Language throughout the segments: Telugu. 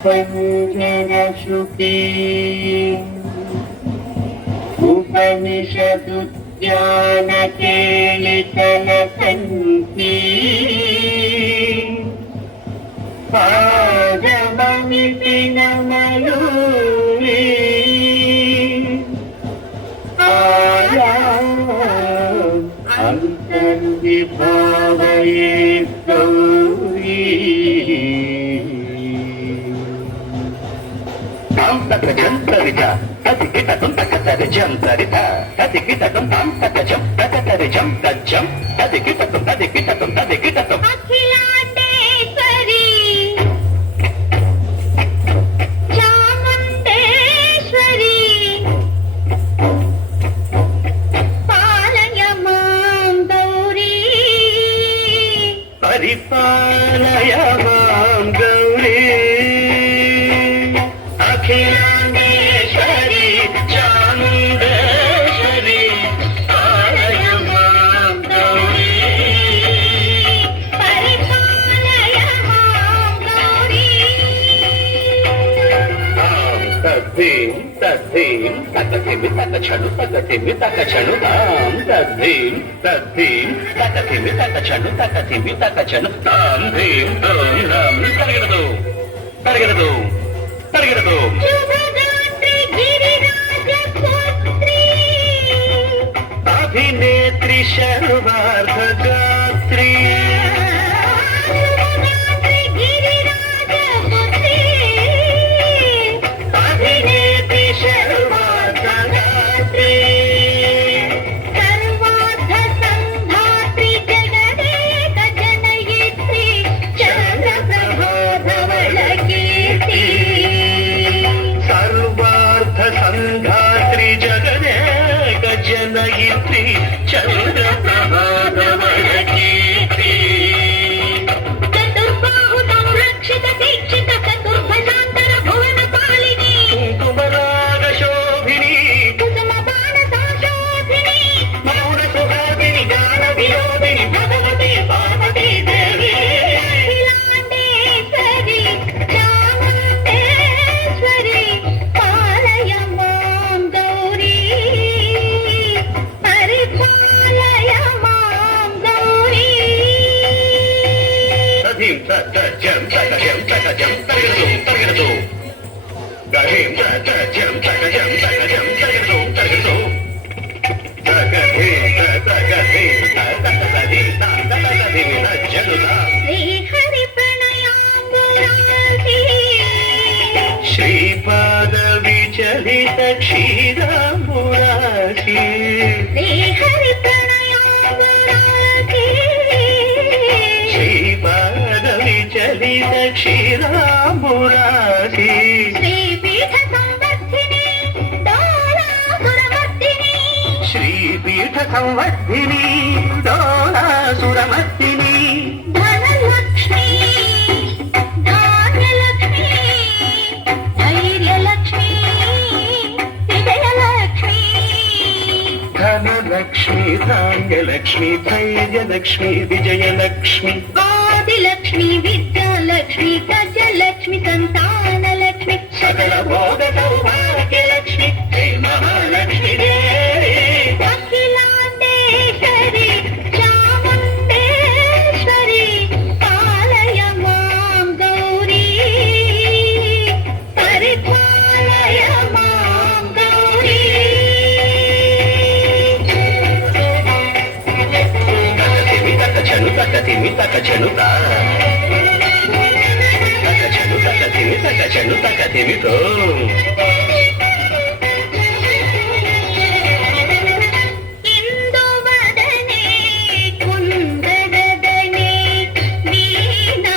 पञ्जनश्रुति उपनिषदुद्यानकेलितलसन्ति पादममिति नमयूरि अन्तर्विभावये गौरी జంతరిత అతి కిటకం తకతరి జంతరిత అతి కిటకం తంతకజం తకతరి జం తజ్జం అతి కిటకం అఖిలాండేశ్వరి చాముండేశ్వరి పాలయ మాం గౌరీ పరిపాలయ మాం గౌరీ అఖిలాండేశ్వరి చాముండేశ్వరి పాలయ మాం గౌరీ పరిపాలయ మాం గౌరీ తద్ధీం తద్ధీం తకతిమి తకచను తకతిమి తకచను తాం తద్ధీం తద్ధీం తకతిమి తకచను తకతిమి తకచను తాం ధీం తోం రం తరగదు తరగదు తరగదు శుభగాత్రి గిరిరాజ పుత్రి అభినేత్రి శర్వార్ధ గాత్రి శుభగాత్రి గిరిరాజ పుత్రి అభినేత్రి శర్వార్ధ గాత్రి సర్వార్థ సంధాత్రి జగదేక జనయిత్రి చంద్రప్రభోధవళ కీర్తి సర్వార్థ సంఘాత్రి జగదేక జనయిత్రి చంద్ర ప్రభాధవళ కీర్తి చతుర్బాహు సంరక్షిత దీక్షిత చతుర్భుజాంతర భువన పాలిని కుంకుమరాగ శోభిని కుసుమ బాణ సంశోభిని మౌన సుహాసిని గాన వినోదిని భగవతి పార్వతీ దేవి అఖిలాండేశ్వరి చాముండేశ్వరి పాలయ మాం గౌరీ పరిపాలయ మాం గౌరీ తథీం తజం తగజం తగజం తగదు తగదు గహీం తజం తగజం తగజం తగదు తగదు తగధీం తగధీం తగధీం తగధీం తజనుదా శ్రీహరి ప్రణయాంబురాసి శ్రీపాద విచలిత క్షీరాంబురాశి శ్రీహరి ప్రణయాంబురాసి శ్రీపాద విచలిత క్షీరాంబురాశి శ్రీపీఠ సంవర్ధిని డోలాసురమర్దిని శ్రీపీఠ సంవర్ధిని డోలాసురమర్దిని ధనలక్ష్మి ధాన్యలక్ష్మి ధైర్యలక్ష్మి విజయలక్ష్మి ధనలక్ష్మి ధాన్యలక్ష్మి ధైర్యలక్ష్మి విజయలక్ష్మి ఆదిలక్ష్మి విద్యాలక్ష్మి గజలక్ష్మి సంతానలక్ష్మి సకల భోగ సౌభాగ్యలక్ష్మి శ్రీ మహాలక్ష్మి దేవి అఖిలాండేశ్వరి చాముండేశ్వరి పాలయ మాం గౌరీ పరిపాలయ మాం గౌరీ తకతిమి తకచను తకతిమి తకచను తకచను తకతిమి తకచను తకతిమి తో ఇందువదనే కుందగదనే వీణా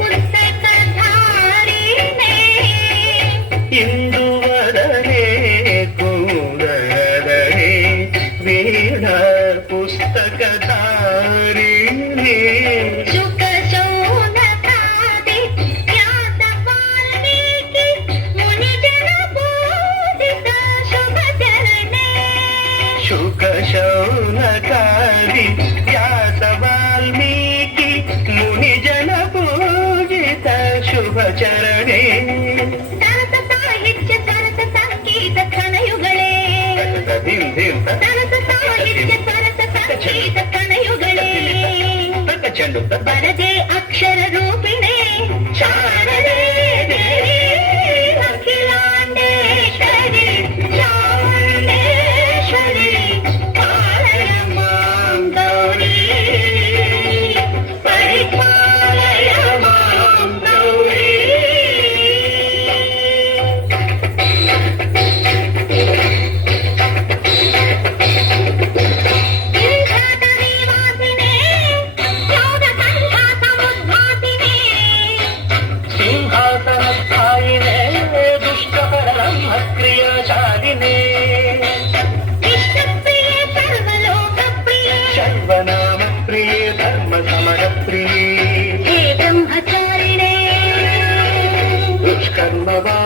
పుస్తకధారిణే ఇందువదనే కుందరదనే వీణ పుస్తకధారిణి శుక శౌనకాది వ్యాస వాల్మీకి మునిజన ಧೀಂ ಧೀಂ ಸರಸ ಸಾಹಿತ್ಯ ಸರಸ ಸಂಗೀತ ಕಣಯುಗಳೇ ತಕ್ಕ ಚೆಂಡು ಬರದೆ ಅಕ್ಷರ ರೂಪಿಣೆ ಶಾರದೆ ದೇವಿ ಅಖಿಲಾಂಡೇಶ್ವರಿ ಚಾಮುಂಡೇಶ್ವರಿ ಪಾಲಯ ಮಾಂ ಗೌರಿ ಪರಿಪಾಲಯ ಮಾಂ ಗೌರಿ ಸಿಂಹಾಸ ನಿವಾಸಿನೇ ಯೋಗ ಸಂಘಾತ ಉದ್ಘಾತಿನೇ ಸಿಂಹಾಸನ ಸ್ಥಾಯಿನೇ ದುಷ್ಟಪರಬ್ರಹ್ಮ ಕ್ರಿಯಾಶಾಲಿನೇ ವಿಷ್ಣುಪ್ರಿಯೆ ಸರ್ವಲೋಕಪ್ರಿಯೆ ಸರ್ವನಾಮ ಪ್ರಿಯೇ ಧರ್ಮ ಸಮರ ಪ್ರಿಯೇ ಹೇ ಬ್ರಹ್ಮಚಾರಿಣೇ ದುಷ್ಕರ್ಮವಾ